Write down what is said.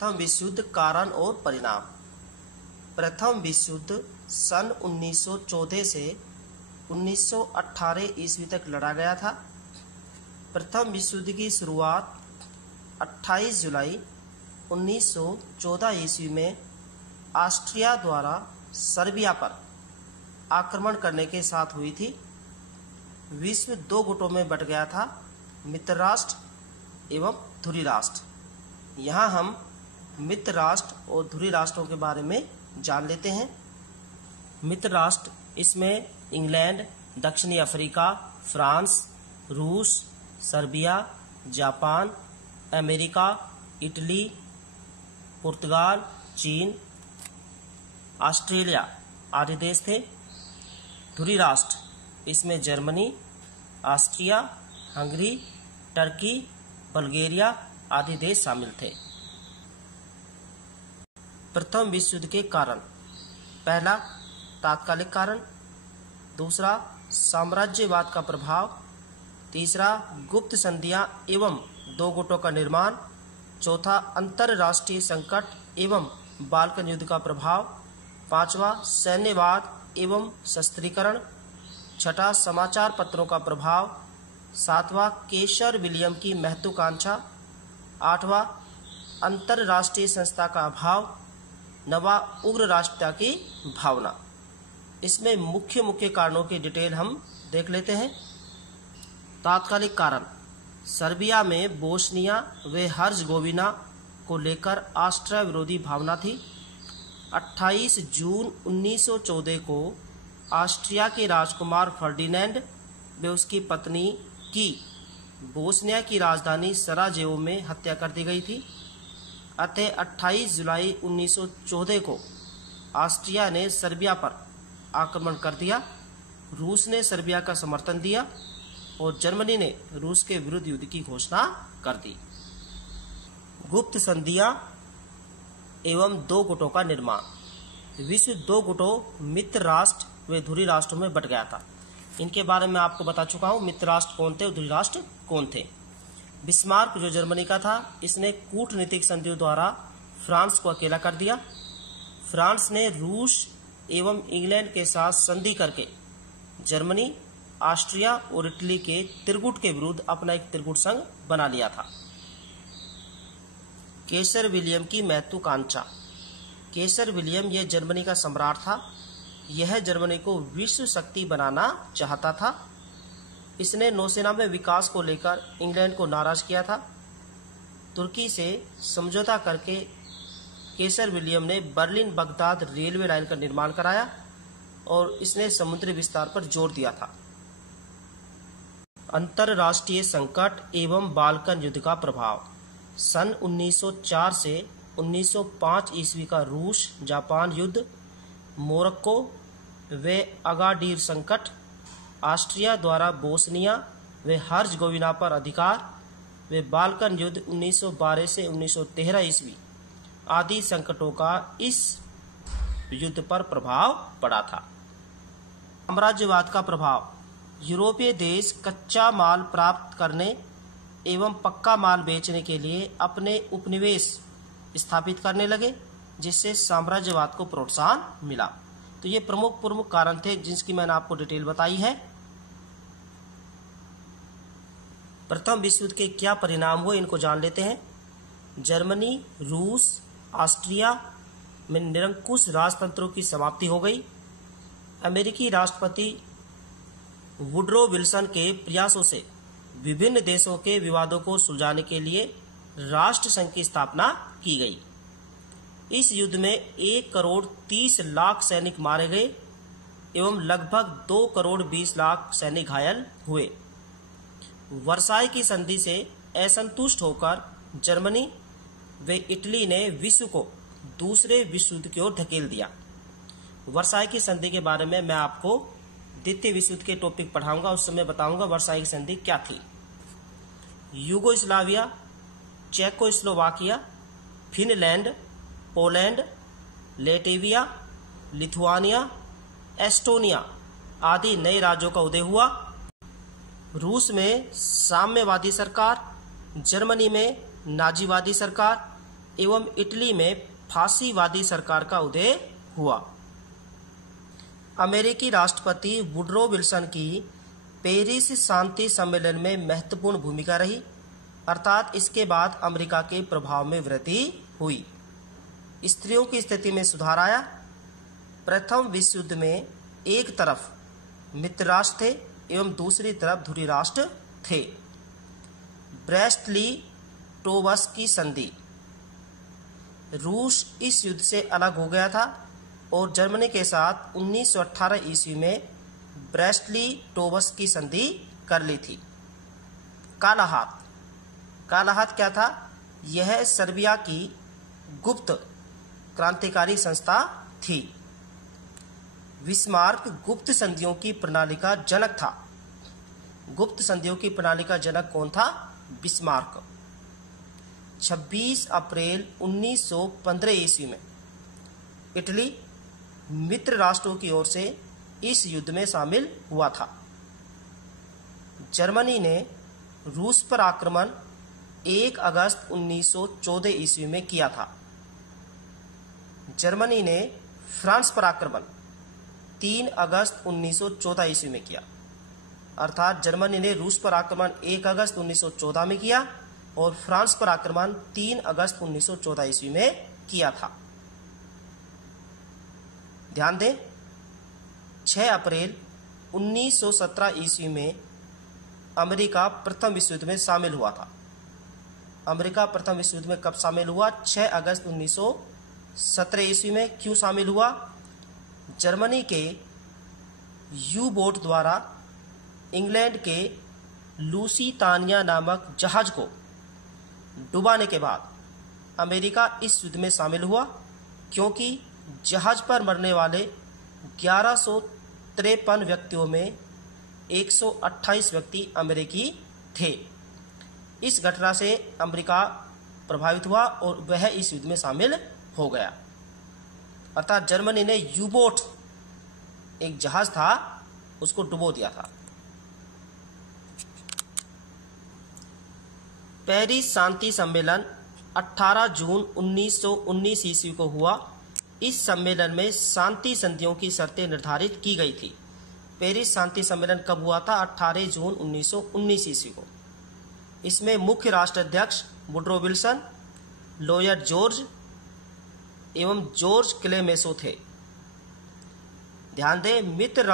प्रथम विश्व युद्ध कारण और परिणाम। प्रथम विश्व युद्ध सन 1914 से 1918 ईस्वी तक लड़ा गया था। प्रथम विश्व युद्ध की शुरुआत 28 जुलाई 1914 ईस्वी में ऑस्ट्रिया द्वारा सर्बिया पर आक्रमण करने के साथ हुई थी। विश्व दो गुटों में बंट गया था, मित्र राष्ट्र एवं धुरी राष्ट्र। यहाँ हम मित्र राष्ट्र और धुरी राष्ट्रों के बारे में जान लेते हैं। मित्र राष्ट्र, इसमें इंग्लैंड, दक्षिणी अफ्रीका, फ्रांस, रूस, सर्बिया, जापान, अमेरिका, इटली, पुर्तगाल, चीन, ऑस्ट्रेलिया आदि देश थे। धुरी राष्ट्र, इसमें Germany, Austria, Hungary, Turkey, Bulgaria आदि देश शामिल थे। प्रथम विश्व युद्ध के कारण। पहला, तात्कालिक कारण। दूसरा, साम्राज्यवाद का प्रभाव। तीसरा, गुप्त संधियां एवं दो गुटों का निर्माण। चौथा, अंतरराष्ट्रीय संकट एवं बाल्कन युद्ध का प्रभाव। पांचवा, सैन्यवाद एवं शस्त्रीकरण। छठा, समाचार पत्रों का प्रभाव। सातवां, केसर विलियम की महत्वाकांक्षा। आठवां, अंतरराष्ट्रीय संस्था का अभाव। नवा, उग्र राष्ट्रता की भावना। इसमें मुख्य मुख्य कारणों की डिटेल हम देख लेते हैं। तात्कालिक कारण। सर्बिया में बोस्निया व हर्जगोविना को लेकर ऑस्ट्रिया विरोधी भावना थी। 28 जून 1914 को ऑस्ट्रिया के राजकुमार फर्डिनेंड व उसकी पत्नी की बोस्निया की राजधानी सराजेवो में हत्या कर दी गई थी। अतः 28 जुलाई 1914 को ऑस्ट्रिया ने सर्बिया पर आक्रमण कर दिया। रूस ने सर्बिया का समर्थन दिया और जर्मनी ने रूस के विरुद्ध युद्ध की घोषणा कर दी। गुप्त संधियां एवं दो गुटों का निर्माण। विश्व दो गुटों मित्र राष्ट्र व धुरी राष्ट्रों में बंट गया था। इनके बारे में आपको बता चुका हूं, मित्र राष्ट्र कौन थे और धुरी राष्ट्र कौन थे। बिस्मार्क जो जर्मनी का था, इसने कूटनीतिक संधियों द्वारा फ्रांस को अकेला कर दिया। फ्रांस ने रूस एवं इंग्लैंड के साथ संधि करके जर्मनी, ऑस्ट्रिया और इटली के त्रिगुट के विरुद्ध अपना एक त्रिगुट संघ बना लिया था। केसर विलियम की महत्वाकांक्षा। केसर विलियम यह जर्मनी का सम्राट था। यह जर्मनी को विश्व शक्ति बनाना चाहता था। इसने नौसेना में विकास को लेकर इंग्लैंड को नाराज किया था। तुर्की से समझौता करके केसर विलियम ने बर्लिन बगदाद रेलवे लाइन का निर्माण कराया और इसने समुद्री विस्तार पर जोर दिया था। अंतरराष्ट्रीय संकट एवं बाल्कन युद्ध का प्रभाव। सन 1904 से 1905 ईस्वी का रूस जापान युद्ध, मोरक्को व अगाडीर संकट, ऑस्ट्रिया द्वारा बोस्निया व हर्जगोविना पर अधिकार व बाल्कन युद्ध 1912 से 1913 ईस्वी आदि संकटों का इस युद्ध पर प्रभाव पड़ा था। साम्राज्यवाद का प्रभाव। यूरोपीय देश कच्चा माल प्राप्त करने एवं पक्का माल बेचने के लिए अपने उपनिवेश स्थापित करने लगे, जिससे साम्राज्यवाद को प्रोत्साहन मिला। तो ये प्रमुख कारण थे जिसकी मैंने आपको डिटेल बताई है। प्रथम विश्व युद्ध के क्या परिणाम हुए, इनको जान लेते हैं। जर्मनी, रूस, ऑस्ट्रिया में निरंकुश राजतंत्रों की समाप्ति हो गई। अमेरिकी राष्ट्रपति वुडरो विल्सन के प्रयासों से विभिन्न देशों के विवादों को सुलझाने के लिए राष्ट्र संघ की स्थापना की गई। इस युद्ध में 1 करोड़ 30 लाख सैनिक मारे गए एवं लगभग 2 करोड़ 20 लाख सैनिक घायल हुए। वर्साई की संधि से असंतुष्ट होकर जर्मनी व इटली ने विश्व को दूसरे विश्व युद्ध की ओर धकेल दिया। वर्साई की संधि के बारे में मैं आपको द्वितीय विश्व युद्ध के टॉपिक पढ़ाऊंगा, उस समय बताऊंगा वर्साई की संधि क्या थी। Yugoslavia, Czechoslovakia, Finland, Poland, Latvia, Lithuania, Estonia आदि नए राज्यों का उदय हुआ। रूस में साम्यवादी सरकार, जर्मनी में नाजीवादी सरकार, एवं इटली में फांसीवादी सरकार का उदय हुआ। अमेरिकी राष्ट्रपति वुडरो विल्सन की पेरिस शांति सम्मेलन में महत्वपूर्ण भूमिका रही, अर्थात इसके बाद अमेरिका के प्रभाव में वृद्धि हुई। स्त्रियों की स्थिति में सुधार आया। प्रथम विश्व युद्ध में एक तरफ मित्र राष्ट्र थे एवं दूसरी तरफ धुरी राष्ट्र थे। ब्रेस्ट-लिटोव्स्की की संधि, रूस इस युद्ध से अलग हो गया था और जर्मनी के साथ 1918 ईस्वी में ब्रेस्ट-लिटोव्स्की की संधि कर ली थी। काला हाथ, काला हाथ क्या था? यह सर्बिया की गुप्त क्रांतिकारी संस्था थी। बिस्मार्क गुप्त संधियों की प्रणाली का जनक था। गुप्त संधियों की प्रणाली का जनक कौन था? बिस्मार्क। 26 अप्रैल 1915 ईस्वी में इटली मित्र राष्ट्रों की ओर से इस युद्ध में शामिल हुआ था। जर्मनी ने रूस पर आक्रमण 1 अगस्त 1914 ईस्वी में किया था। जर्मनी ने फ्रांस पर आक्रमण 3 अगस्त 1914 ईस्वी में किया। अर्थात जर्मनी ने रूस पर आक्रमण 1 अगस्त 1914 में किया और फ्रांस पर आक्रमण 3 अगस्त 1914 ईस्वी में किया था। ध्यान दें, 6 अप्रैल 1917 ईस्वी में अमेरिका प्रथम विश्व युद्ध में शामिल हुआ था। अमेरिका प्रथम विश्व युद्ध में कब शामिल हुआ? 6 अगस्त 1917 ईस्वी में। क्यों शामिल हुआ? जर्मनी के यू बोट द्वारा इंग्लैंड के लूसीतानिया नामक जहाज को डुबाने के बाद अमेरिका इस युद्ध में शामिल हुआ, क्योंकि जहाज पर मरने वाले 1153 व्यक्तियों में 128 व्यक्ति अमेरिकी थे। इस घटना से अमेरिका प्रभावित हुआ और वह इस युद्ध में शामिल हो गया। अर्थात जर्मनी ने यू बोट, एक जहाज था, उसको डुबो दिया था। पेरिस शांति सम्मेलन 18 जून 1919 ईस्वी को हुआ। इस सम्मेलन में शांति संधियों की शर्तें निर्धारित की गई थी। पेरिस शांति सम्मेलन कब हुआ था? 18 जून 1919 ईस्वी को। इसमें मुख्य राष्ट्राध्यक्ष वुडरो विल्सन, लॉयड जॉर्ज एवं जॉर्ज क्लेमेंसो थे। ध्यान दें, मित्र